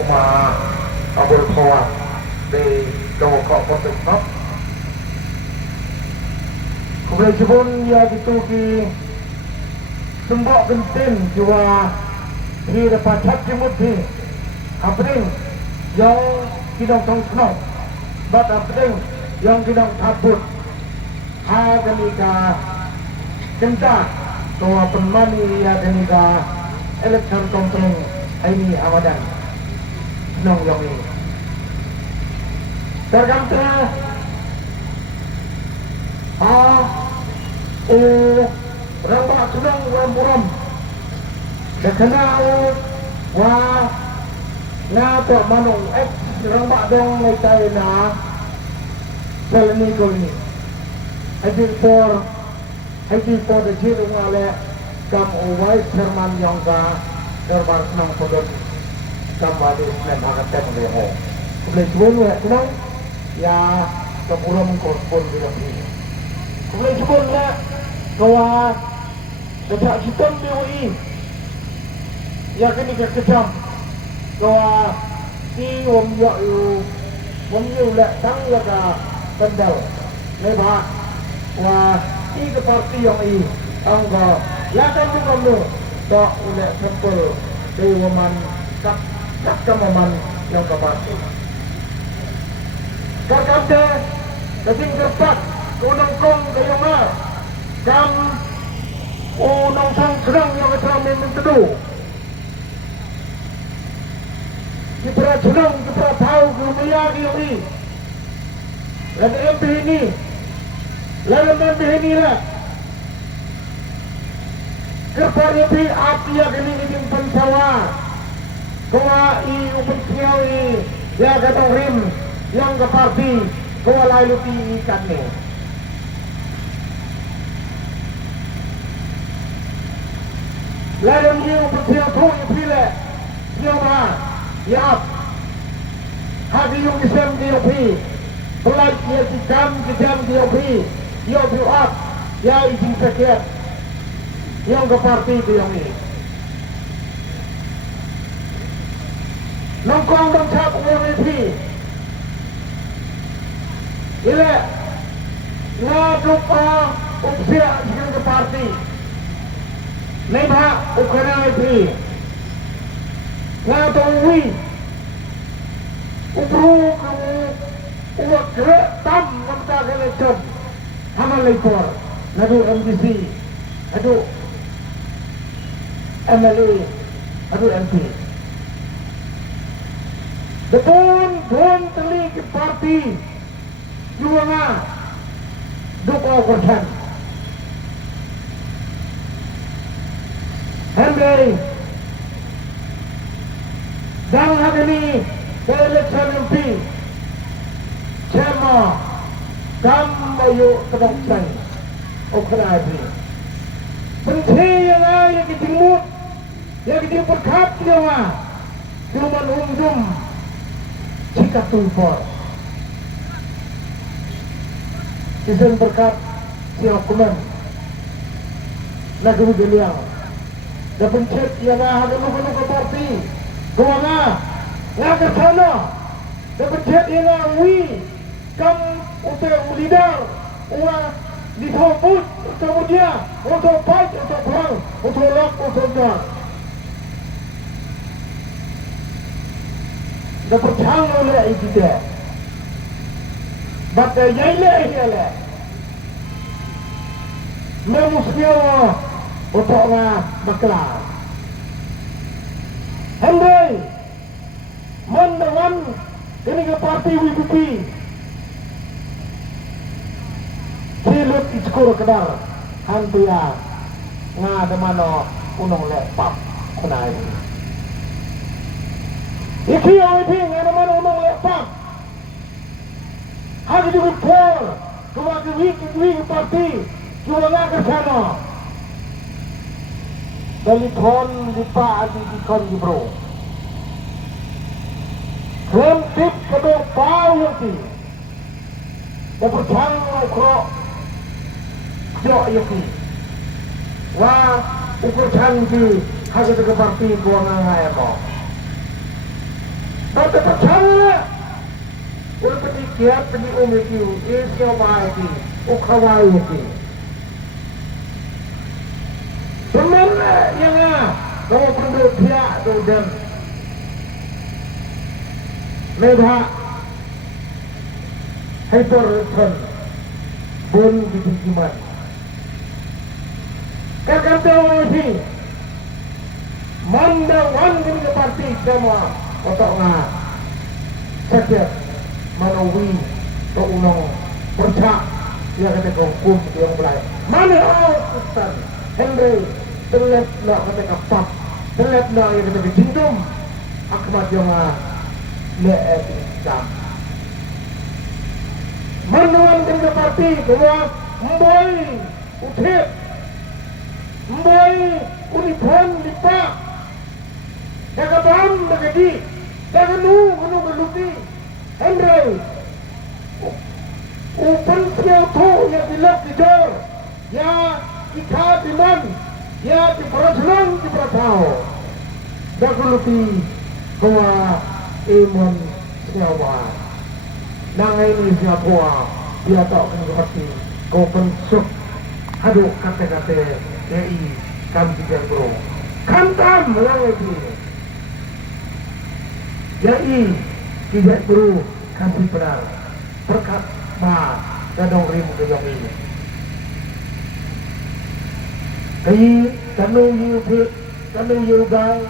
kuma abul khawat di dawak potok kemudian jebun ya gitu ki sembok gentin jua di depan cak jemut di apring yang kidong tong senok bat apring yang kidong tabut ha kenika cinta bahwa penmani ya kenika elektron kompeng ini awadan senong yang ini tergantung rambak senong ramburam Dekenau wa ngato manong rambak dong ngay tayo na salani ko ni Haji for the jiro nga le kam uway serman yung ka terbar senang podon kam wadi islam hakatem leho kumulay subon wa senang ya kapuram ko pun bilang ini kumulay subon nga kawa desak hitam BUI ya kini kekejam bahwa si wong yu lek tang ya ka kendal leba wa si ke parti yang angga la kan tu to lek sempel de woman kak kamaman yang ka parti kakade keting kerpat unang kong kayong kam unang sang serang yang ketramin mentedu kita senang, kita tahu kemuliaan ini. Lalu MP ini, lalu MP ini lah. Kepada MP api yang ini dimpan sawah. Kau umpun siau ini, ya kata rim, yang ke parti, kau lalu ikan ni. Lalu ini umpun siau tu, pilih siau mah. Ya, hadi yung isang DOP, belaj ya kejam DOP, DOP up, ya izin sakit, yang ke parti itu yang ini. Nongkong dong cap UMP, ini ngaduk upsia sekarang ke parti, nebak ukana UMP. Ngatoi ubru kamu uak gerak tam namta kelecom hamal lekor nadu MDC nadu MLA nadu MP depon teli ke parti juga ngah duko korsan Henry dan hari ini ke election MP Cema Kambayu Kedoksan Okradi Menteri yang ada di timur yang di berkat dia Cuman umum jika tulpor Kisen berkat siap kuman Naguru Geliang dan pencet yang ada lupa parti Kau ngah ke sana dan pencet yang kam untuk leader disambut kemudian untuk fight, untuk perang, untuk lock, untuk nyar dan percang oleh kita bagai jailah memusnya untuk berkelas Henry mendengar ini ke parti WPP silut iskur kedar hantu ya ngada mano unong lepap kunai iki WPP ngada mano unong lepap hari juga pol kemudian wiki parti juga ngada sana Dalikon di Pak di kon di bro. Rempit kedua pau yang ti. Dapat cang ukro jok yang ti. Wah ukro cang ti hasil ke parti buang ngai apa. kiat peni umikiu isya waiki ukawai iki sebenarnya yang kalau penduduk dia tu dan mega hyperreturn pun dibikiman kakak tahu ini mandawan ini parti semua otak ngah setiap manawi to unong percak dia kata hukum yang mulai mana Ustaz Henry terlihat nak kata kapak terlihat nak yang kata jindum akmat yang le'et Islam menuan kerja parti bahwa mboi utip mboi unipon lipak jaga bam bagadi jaga nu geluti Henry open siau tu yang dilap tidur ya kita diman ya di perasaan di perasaan jaga geluti bahwa iman siawa nang ini siapa dia tak mengerti kau pensuk aduh kata-kata yai kan tidak bro kantam lagi yai tidak bro kasih benar berkat ma kadang rimu ke yang ini kai kanu yu gang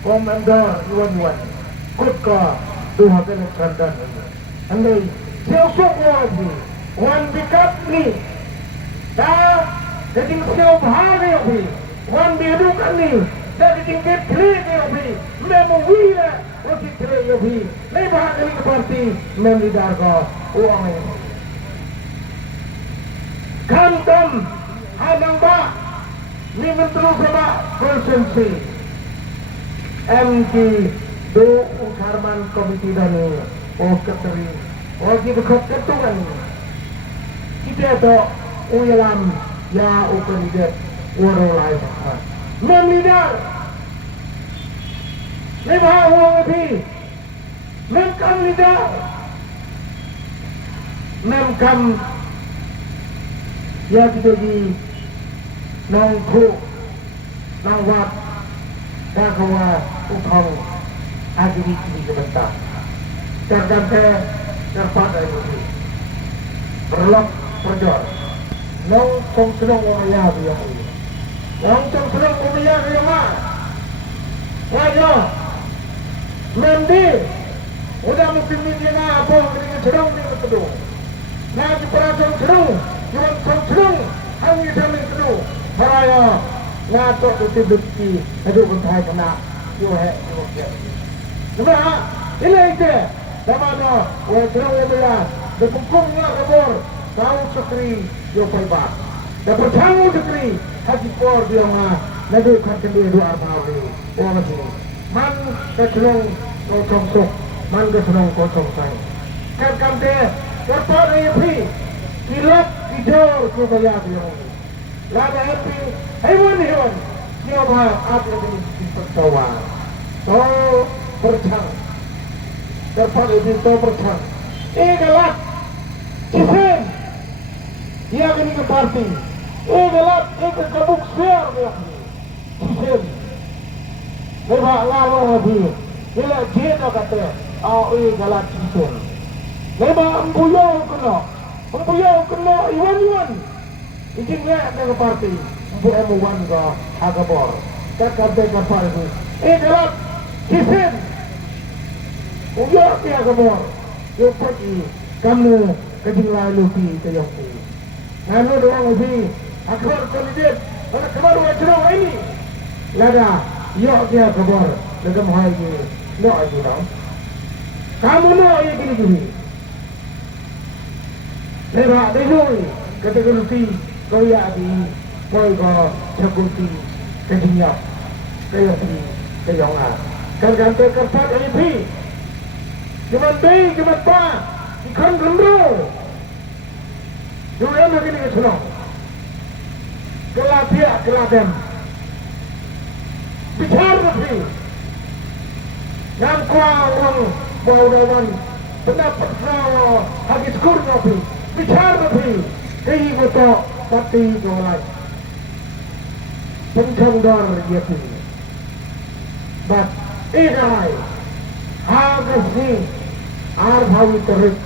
komandor yuan kut ka tuhan kan kandan andai siapa lagi wan bikat ni dah jadi siapa hari ni wan bidukan ni dah jadi keklik ni memang wira waktu keklik ni lepas kali ke parti memidar ko uang ini kantam hadang ba ni menteri sama konsensi MK do Karman komite dani keteri kita ketuan kita ada uyalam ya ukelidet warolai memidar lebah uang memkam lidar memkam ya kita di nongku nangwat dakawa utang aktiviti sebentar tergantung terpada ini berlok perjor nong songkrong umaya dia nong songkrong umaya dia mah wajah mendi udah mungkin dia apa dengan serong ni betul nah di perasaan serong jual songkrong hanya jamin betul peraya ngatok itu bukti aduh bentai kena jual sebab ini aja sama ada serong umaya berpukungnya kabur tahu sekri yo paibat dan bertanggung sekri haji por dia mah nadu kan kendiri dua tahun orang sini man kecelong kosong sok man kecelong kosong say kan kamde berpar api kilap hijau supaya dia lada api hewan siapa apa di pertawan to bercang berpar api to bercang galak kisen dia kini ke parti galak kabuk siar dia kisen lewat lalu lagi dia jeda kata galak kisen lewat embuyau kena iwan izin ke parti untuk emuan ke agabor tak kata kapal ini galak kisen embuyau ke agabor dia pergi kamu kejingan lupi terjadi. Lalu doang lebih akbar kandidat. Ada kabar wajar ini. Lada, yo dia kabar. Lada mahal ni. No aja dah. Kamu no ini gini. Lada dehoi kata lupi kau ya di kau cakuti kejingan. Terjadi terjadi. Kerana kertas ini. Cuman bayi, cuman pa. Ikan gendro. Juga lagi ni kesenang. Kelatiak, kelatem. Bicara lebih. Yang kuah orang bau dawan pendapat kau habis kurnopi bicara pi kei goto pati golai pencandar dia pi but inai hagas ni ar bhawi terik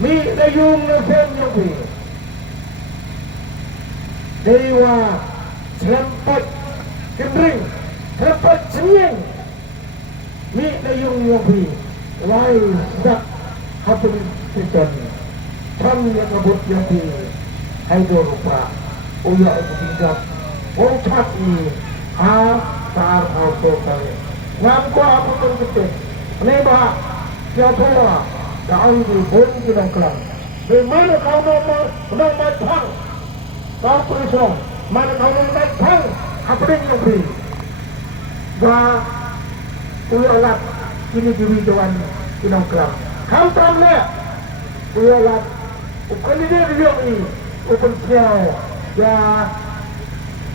mi dayung na sen yopi dewa selempat kendring selempat senyeng mi dayung yopi lai sak hapun piton tham yang abut yopi hai do rupa uya itu tingkat wong chat ni ha tar auto kare ngam ko apu tun kete neba siapa kau itu pun kita kelam. Mana kau nak matang? Kau perisong. Mana kau nak matang? Apa yang beri? Gak uyalat ini diwidoan kita kelam. Kau tramle uyalat. Ukon dia dia ini. Ukon siau. Ya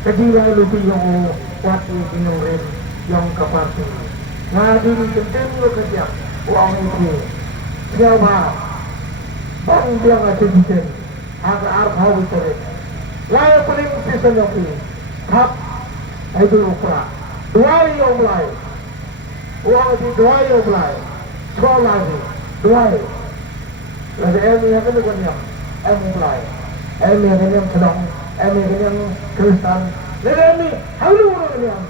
kejiwa lupi yang wati yang ren yang kapasi. Ngadi ni kentem lo kerja. Uang itu. Siapa? Bang bilang aja bisa. Agak arhau itu. Lain paling bisa nyoki. Kap, itu lupa. Dua yang mulai. Uang itu dua yang mulai. Soal lagi. Dua. Lalu yang kan bukan yang mulai. Yang kan sedang. Yang kan Kristen. Lalu halu yang.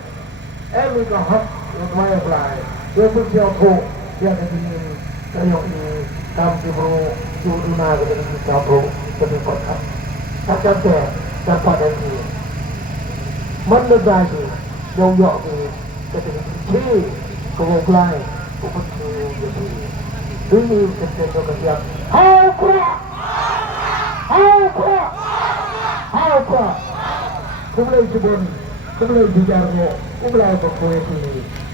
Yang kahap. Dua yang mulai. Dia pun siapa. Dia kedini. Kayak ini kami bro juruna dengan kita bro jadi kota. Takkan dia dapat lagi. Mana lagi yang ini jadi kecil kewalai kecil jadi ini kecil kerja. Hau kuat, hau kuat, hau kuat. Kumulai jebon, kumulai bijarnya, kumulai berkuasa ini.